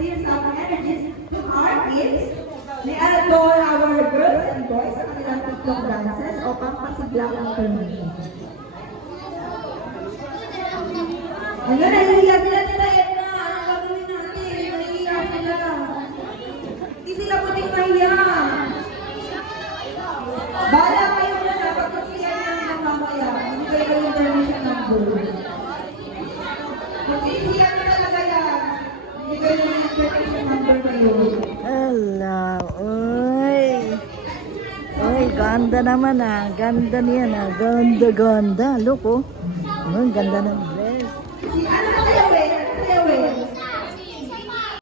see some energies to our kids. May adore our girls and boys sa kanilang TikTok dances o pampasigla ang permission. Ano, nahihiya sila nila Edna. Anong gagawin natin? Nahihiya sila. Hindi sila puting mahiya. Bala kayo na dapat magsiya namin ng mamaya. Hindi kayo yung permission number. Magsiya na talaga yan. Hindi kayo yung permission number kayo. Ala, oy. Oy, ganda naman ah. Ganda niyan ah. Ganda, ganda. Look oh. Ang ganda naman.